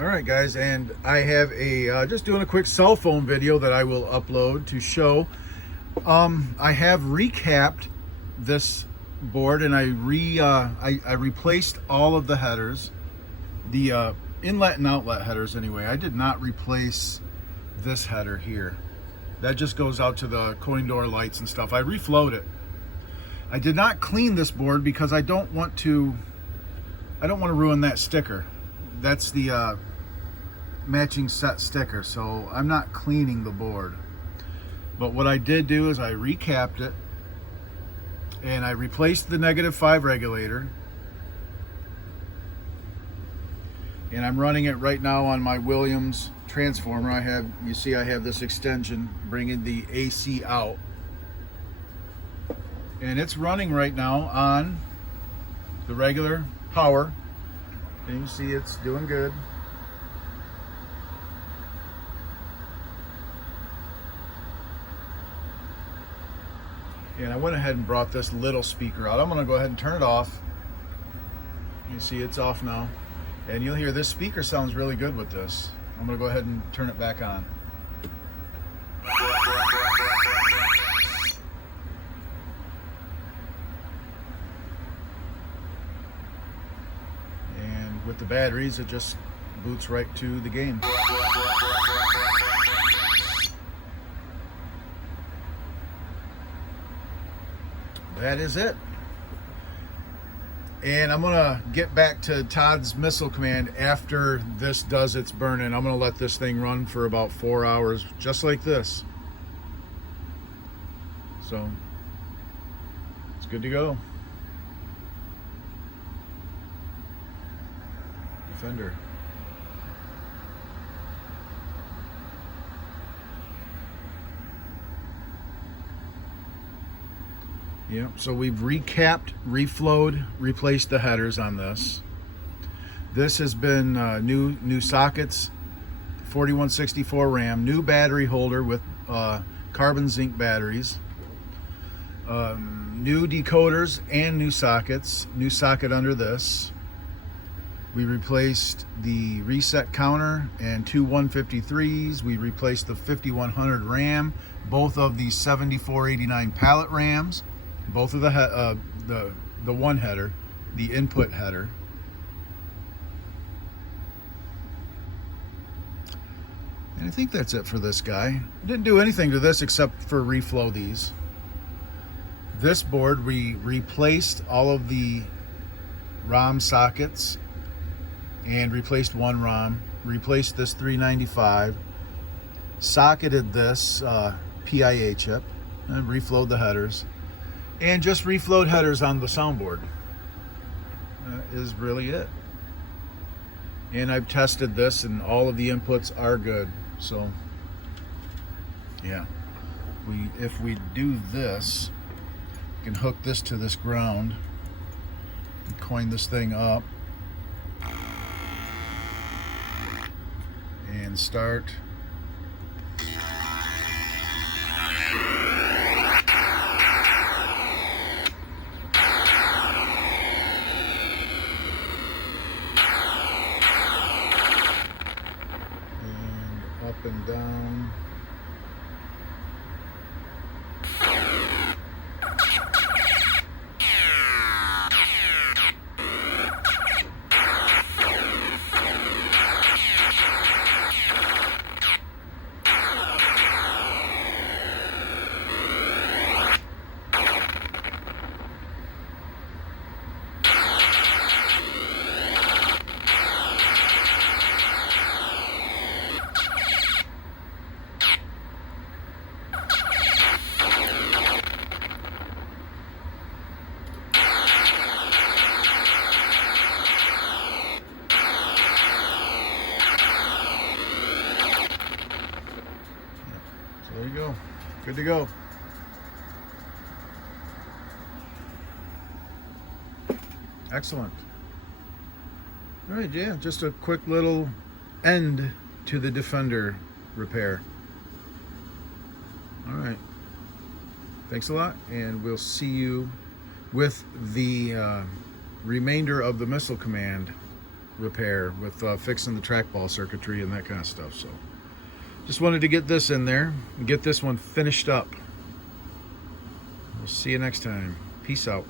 All right, guys, and I have a just doing a quick cell phone video that I will upload to show. I have recapped this board, and I replaced all of the headers, the inlet and outlet headers. Anyway, I did not replace this header here. That just goes out to the coin door lights and stuff. I reflowed it. I did not clean this board because I don't want to ruin that sticker. That's the matching set sticker, so I'm not cleaning the board. But what I did do is I recapped it, and I replaced the -5 regulator, and I'm running it right now on my Williams transformer. I have this extension bringing the AC out, and it's running right now on the regular power, and you see it's doing good. And I went ahead and brought this little speaker out. I'm going to go ahead and turn it off. You see it's off now, and you'll hear this speaker sounds really good with this. I'm going to go ahead and turn it back on. And with the batteries, it just boots right to the game. That is it. And I'm gonna get back to Todd's missile command after this does its burn-in. I'm gonna let this thing run for about 4 hours, just like this. So it's good to go. Defender. Yep, so we've recapped, reflowed, replaced the headers on this. This has been new sockets, 4164 RAM, new battery holder with carbon zinc batteries, new decoders and new sockets, new socket under this. We replaced the reset counter and two 153s. We replaced the 5100 RAM, both of the 7489 pallet RAMs. Both of the one header, the input header. And I think that's it for this guy. I didn't do anything to this except for reflow these. This board, we replaced all of the ROM sockets and replaced one ROM, replaced this 395, socketed this PIA chip, and reflowed the headers. And just reflowed headers on the soundboard. That is really it. And I've tested this, and all of the inputs are good. So, yeah. If we do this, we can hook this to this ground and coin this thing up and start. Up and down. There you go. Good to go. Excellent. All right, yeah, just a quick little end to the Defender repair. All right. Thanks a lot, and we'll see you with the remainder of the missile command repair with fixing the trackball circuitry and that kind of stuff. So just wanted to get this in there and get this one finished up. We'll see you next time. Peace out.